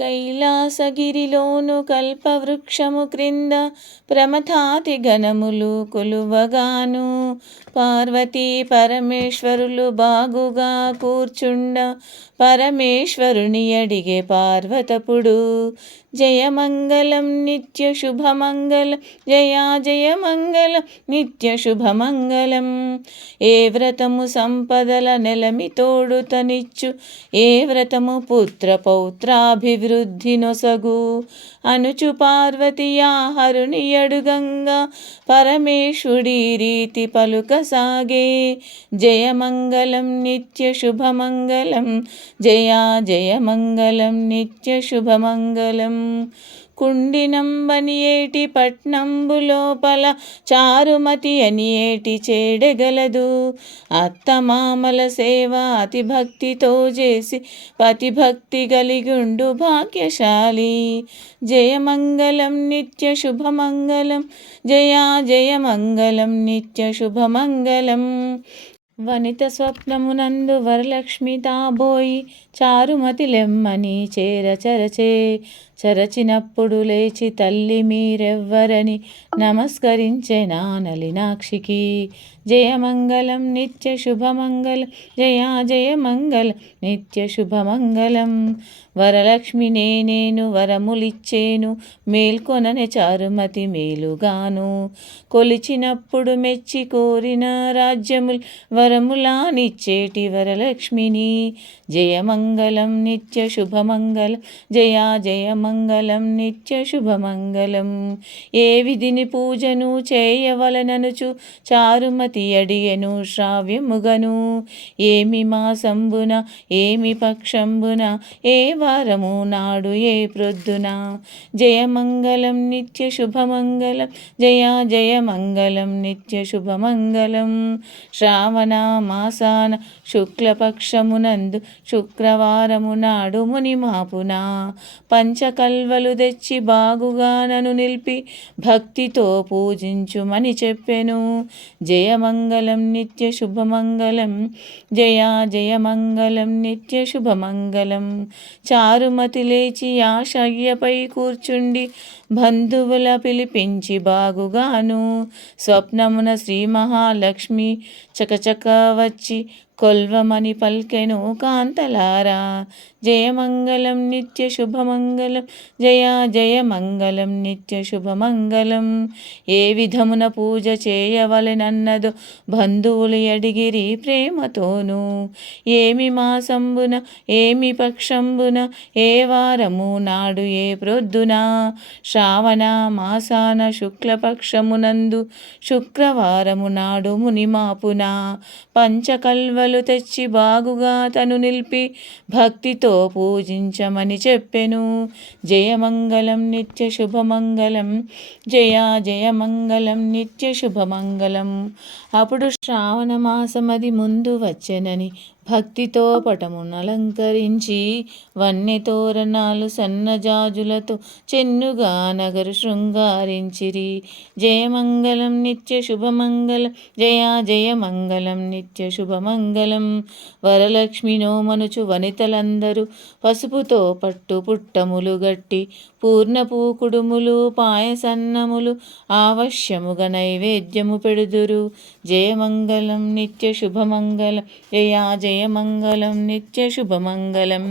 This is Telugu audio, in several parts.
కైలాసగిరిలోను కల్పవృక్షము క్రింద ప్రమథాతి గణములు కొలువగాను పార్వతీ పరమేశ్వరులు బాగుగా కూర్చుండ పరమేశ్వరుని అడిగే పార్వతపుడు జయమంగళం నిత్య శుభమంగళం జయా జయమంగళం నిత్య శుభమంగళం. ఏ వ్రతము సంపదల నెలమి తోడుతనిచ్చు ఏ వ్రతము పుత్ర పౌత్రాభివృద్ధి నొసగు అనుచు పార్వతియా హరుని అడుగంగా పరమేశ్వరుడి రీతి పలుకసాగే జయమంగళం నిత్య శుభమంగళం జయా జయమంగళం నిత్య శుభమంగళం. కుండినంబని ఏటి పట్నంబు లోపల చారుమతి అని ఏటి చేడగలదు అత్తమామల సేవ అతి భక్తితో చేసి పతిభక్తి కలిగుండు భాగ్యశాలి. జయమంగళం నిత్య శుభమంగళం జయా జయమంగళం నిత్య శుభమంగళం. వనిత స్వప్నమునందు వరలక్ష్మి తాబోయి చారుమతి లెమ్మని చేరచరచే చరచినప్పుడు లేచి తల్లి మీరెవ్వరని నమస్కరించే నలినాక్షికి జయమంగళం నిత్య శుభమంగళం జయా జయమంగళం నిత్య శుభమంగళం. వరలక్ష్మి నేను వరములిచ్చేను మేల్కొనని చారుమతి మేలుగాను కొలిచినప్పుడు మెచ్చి కోరిన రాజ్యముల్ వరములానిచ్చేటి వరలక్ష్మిని జయమంగళం నిత్య శుభమంగళం జయా జయమంగళం నిత్య శుభమంగళం. ఏ విధిని పూజను చేయవలననుచు చారుమతి అడిగెను శ్రావ్యముగను ఏమి మాసంబున ఏమి పక్షంబున ఏ వారము నాడు ఏ ప్రొద్దున జయమంగళం నిత్య శుభమంగళం జయా జయమంగళం నిత్య శుభమంగళం. శ్రావణ మాసాన శుక్లపక్షమునందు శుక్రవారము నాడు ముని మాపున పంచకల్వలు తెచ్చి బాగుగా నన్ను నిలిపి భక్తితో పూజించుమని చెప్పెను జయమంగళం నిత్య శుభమంగళం జయా జయమంగళం నిత్య శుభమంగళం. చారుమతి లేచి ఆ శయ్యపై కూర్చుండి బంధువుల పిలిపించి బాగుగాను స్వప్నమున శ్రీ మహాలక్ష్మి చకచక వచ్చి కొల్వమని పల్కెను కాంతలారా జయమంగళం నిత్య శుభమంగళం జయా జయమంగళం నిత్య శుభమంగళం. ఏ విధమున పూజ చేయవలెనన్నదో బంధువులు అడిగిరి ప్రేమతోను ఏమి మాసంబున ఏమి పక్షంబున ఏ వారము నాడు ఏ ప్రొద్దున శ్రావణ మాసాన శుక్లపక్షమునందు శుక్రవారము నాడు మునిమాపున పంచకల్వలు తెచ్చి బాగుగా తను నిలిపి భక్తితో పూజించమని చెప్పెను జయమంగళం నిత్య శుభమంగళం జయా జయమంగళం నిత్య శుభమంగళం. అప్పుడు శ్రావణ మాసమది ముందు వచ్చెనని భక్తితో పటమునలంకరించి వన్నె తోరణాలు సన్నజాజులతో చెన్నుగా నగరు శృంగారించిరి జయమంగళం నిత్య శుభమంగళం జయా జయమంగళం నిత్య శుభమంగళం. వరలక్ష్మి నోమనుచు వనితలందరూ పసుపుతో పట్టు పుట్టములు గట్టి పూర్ణపు కుడుములు పాయసన్నములు ఆవశ్యముగా నైవేద్యము పెడుదురు జయమంగళం నిత్య శుభమంగళం జయా జయమంగళం నిత్య శుభమంగళం.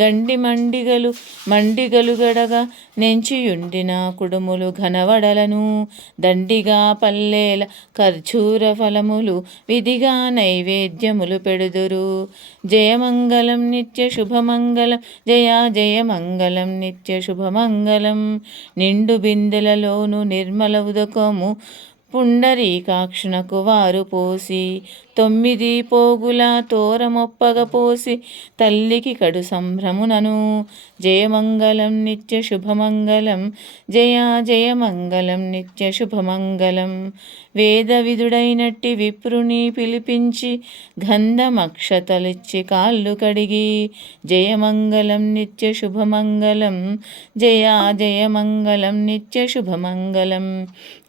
గండి మండిగలు గడగా నెంచియుండిన కుడుములు ఘనవడలను దండిగా పల్లేల ఖర్జూర ఫలములు విధిగా నైవేద్యములు పెడుదురు జయమంగళం నిత్య శుభమంగళం జయా జయమంగళం నిత్య శుభమంగళం. నిండు బిందెలలోను నిర్మల ఉదకము పుండరీకాక్షునకు వారు పోసి 9 పోగుల తోరమొప్పగ పోసి తల్లికి కడు సంభ్రమునను జయమంగళం నిత్య శుభమంగళం జయా జయమంగళం నిత్య శుభమంగళం. వేద విధుడైనట్టి విప్రుని పిలిపించి గంధమక్షతలిచ్చి కాళ్ళు కడిగి జయమంగళం నిత్య శుభమంగళం జయా జయమంగళం నిత్య శుభమంగళం.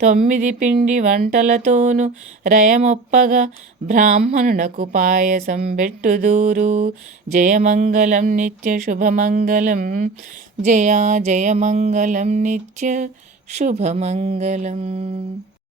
9 పిండి వంటలతోను రయమొప్పగా బ్రాహ్మణునకు పాయసం బెట్టుదూరు. జయమంగళం నిత్య శుభమంగళం, జయ జయమంగళం నిత్య శుభమంగళం.